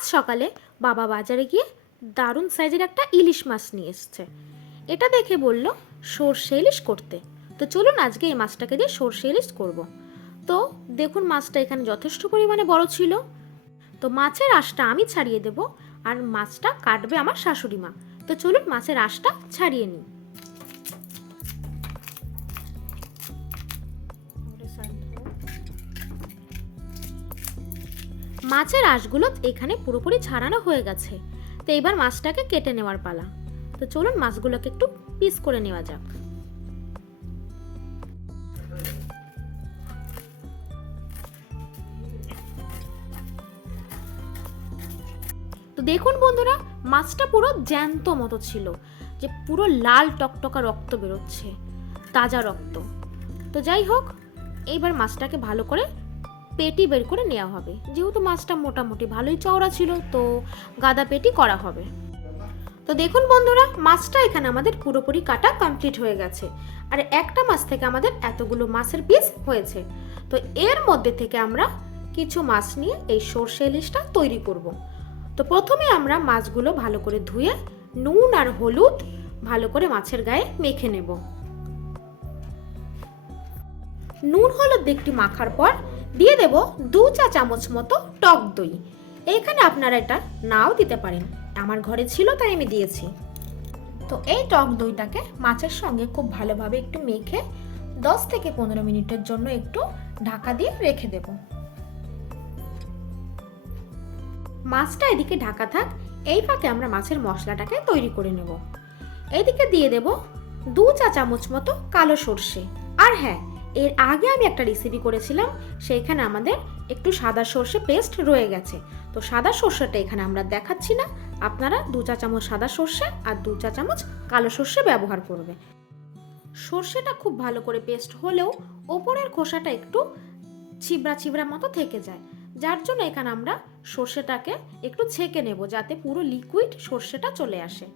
আজ সকালে বাবা বাজারে গিয়ে দারুণ সাইজের একটা ইলিশ মাছ নিয়ে এসছে। এটা দেখে বলল, সর্ষে ইলিশ করতে। তো চলুন আজকে এই মাছটাকে দিয়ে সর্ষে ইলিশ করব। তো দেখুন মাছটা এখানে যথেষ্ট পরিমাণে বড় ছিল। তো মাছের আঁশটা আমি ছাড়িয়ে দেব আর মাছটা কাটবে আমার শাশুড়ি মা। তো চলুন মাছের আঁশটা ছাড়িয়ে নিই। মাছের আঁশগুলো এখানে পুরোপুরি ছাড়ানো হয়ে গেছে। তো এবার মাছটাকে কেটে নেওয়ার পালা। তো চলুন মাছগুলোকে একটু পিস করে নেওয়া যাক। তো দেখুন বন্ধুরা, মাছটা পুরো জ্যান্ত মতো ছিল, যে পুরো লাল টকটকা রক্ত বেরোচ্ছে, তাজা রক্ত। তো যাই হোক, এইবার মাছটাকে ভালো করে পেটি বের করে নেওয়া হবে। যেহেতু মাছটা মোটামুটি ভালোই চওড়া ছিল, তো গাদা পেটি করা হবে। তো দেখুন বন্ধুরা, মাছটা এখানে আমাদের পুরোপুরি কাটা কমপ্লিট হয়ে গেছে। আর একটা মাছ থেকে আমাদের এতগুলো মাছের পিস হয়েছে। তো এর মধ্যে থেকে আমরা কিছু মাছ নিয়ে এই সর্ষে ইলিশটা তৈরি করব। তো প্রথমে আমরা মাছগুলো ভালো করে ধুয়ে নুন আর হলুদ ভালো করে মাছের গায়ে মেখে নেব। নুন হলুদ একটু মাখার পর দিয়ে দেব দু চা চামচ মতো টক দই। এইখানে আপনারা এটা নাও দিতে পারেন। আমার ঘরে ছিল, তাই আমি দিয়েছি। তো এই টক দইটাকে মাছের সঙ্গে খুব ভালোভাবে একটু মেখে দশ থেকে পনেরো মিনিটের জন্য একটু ঢাকা দিয়ে রেখে দেব। মাছটা এদিকে ঢাকা থাক, এই ফাঁকে আমরা মাছের মশলাটাকে তৈরি করে নেব। এদিকে দিয়ে দেব দু চা চামচ মতো কালো সর্ষে। আর হ্যাঁ এর আগে আমি একটা রেসিপি করেছিলাম, সেইখানে আমাদের একটু সাদা সর্ষে পেস্ট রয়ে গেছে। তো সাদা সর্ষেটা এখানে আমরা দেখাচ্ছি না। আপনারা দু চা চামচ সাদা সর্ষে আর দু চা চামচ কালো সর্ষে ব্যবহার করবে। সর্ষেটা খুব ভালো করে পেস্ট হলেও ওপরের খোসাটা একটু ছিবড়া ছিবড়া মতো থেকে যায়। যার জন্য এখানে আমরা সর্ষেটাকে একটু ছেঁকে নেব যাতে পুরো লিকুইড সর্ষেটা চলে আসে।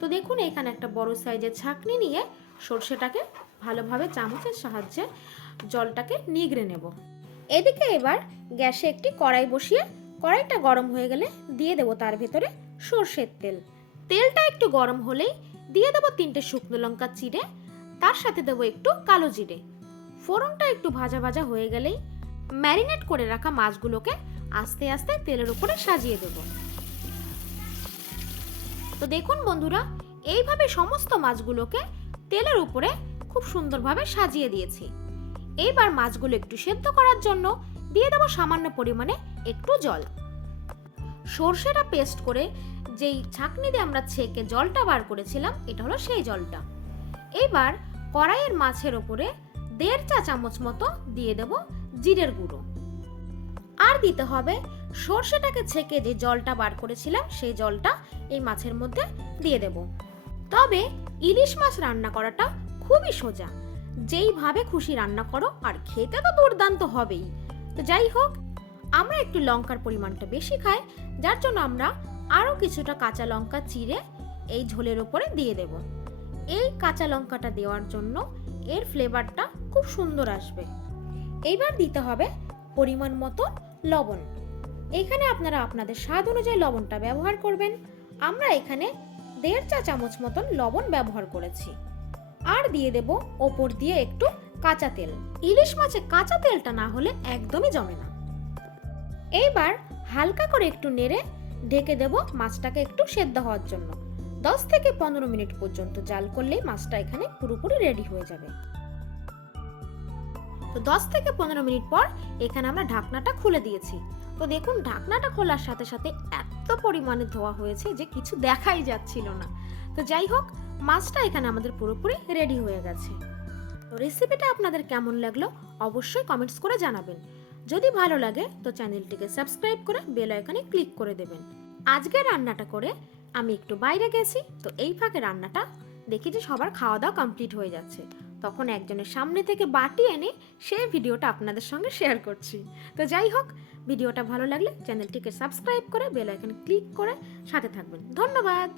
তো দেখুন এখানে একটা বড় সাইজের ছাঁকনি নিয়ে সর্ষেটাকে ভালোভাবে চামচের সাহায্যে জলটাকে নিগড়ে নেব। এদিকে এবার গ্যাসে একটি কড়াই বসিয়ে কড়াইটা গরম হয়ে গেলে দিয়ে দেবো তার ভেতরে সর্ষের তেল। তেলটা একটু গরম হলেই দিয়ে দেবো তিনটে শুকনো লঙ্কা চিড়ে, তার সাথে দেবো একটু কালো জিরে। ফোড়নটা একটু ভাজা ভাজা হয়ে গেলেই ম্যারিনেট করে রাখা মাছগুলোকে আস্তে আস্তে তেলের উপরে সাজিয়ে দেব। তো দেখুন বন্ধুরা, এইভাবে সমস্ত মাছগুলোকে তেলের উপরে খুব সুন্দরভাবে সাজিয়ে দিয়েছি। এইবার মাছগুলো একটু সেদ্ধ করার জন্য দিয়ে দেবো সামান্য পরিমাণে একটু জল। সর্ষেটা পেস্ট করে যেই ছাঁকনি দিয়ে আমরা ছেঁকে জলটা বার করেছিলাম, এটা হলো সেই জলটা। এবার কড়াইয়ের মাছের ওপরে দেড় চা চামচ মতো দিয়ে দেব জিরের গুঁড়ো। আর দিতে হবে সর্ষেটাকে ছেঁকে যে জলটা বার করেছিলাম, সেই জলটা এই মাছের মধ্যে দিয়ে দেব। তবে ইলিশ মাছ রান্না করাটা খুবই সোজা। যেইভাবে খুশি রান্না করো, আর খেতে তো দুর্দান্ত হবেই। তো যাই হোক, আমরা একটু লঙ্কার পরিমাণটা বেশি খাই, যার জন্য আমরা আরও কিছুটা কাঁচা লঙ্কা চিড়ে এই ঝোলের ওপরে দিয়ে দেব। এই কাঁচা লঙ্কাটা দেওয়ার জন্য এর ফ্লেভারটা খুব সুন্দর আসবে। এইবার দিতে হবে পরিমাণ মতো লবণ। এখানে আপনারা আপনাদের স্বাদ অনুযায়ী লবণটা ব্যবহার করবেন। আমরা এখানে দেড় চা চামচ মতন লবণ ব্যবহার করেছি। আর দিয়ে দেব ওপর দিয়ে একটু কাঁচা তেল। ইলিশ মাছে কাঁচা তেলটা না হলে একদমই জমে না। এইবার হালকা করে একটু নেড়ে ঢেকে দেব মাছটাকে একটু সেদ্ধ হওয়ার জন্য। দশ থেকে পনেরো মিনিট পর্যন্ত জাল করলেই মাছটা এখানে পুরোপুরি রেডি হয়ে যাবে। তো দশ থেকে পনেরো মিনিট পর এখানে আমরা ঢাকনাটা খুলে দিয়েছি। তো দেখুন, ঢাকনাটা খোলার সাথে সাথে এত পরিমাণে ধোয়া হয়েছে যে কিছু দেখাই যাচ্ছিল না। তো যাই হোক, মাছটা এখানে আমাদের পুরোপুরি রেডি হয়ে গেছে। তো রেসিপিটা আপনাদের কেমন লাগল অবশ্যই কমেন্টস করে জানাবেন। যদি ভালো লাগে, তো চ্যানেলটিকে সাবস্ক্রাইব করে বেল আইকনে ক্লিক করে দেবেন। আজকে রান্নাটা করে আমি একটু বাইরে গেছি, তো এই ফাঁকে রান্নাটা দেখি যে সবার খাওয়া দাওয়া কমপ্লিট হয়ে যাচ্ছে। তখন একজনের সামনে থেকে বাটি এনে সেই ভিডিওটা আপনাদের সঙ্গে শেয়ার করছি। তো যাই হোক, ভিডিওটা ভালো লাগলে চ্যানেলটিকে সাবস্ক্রাইব করে বেল আইকনে ক্লিক করে সাথে থাকবেন। ধন্যবাদ!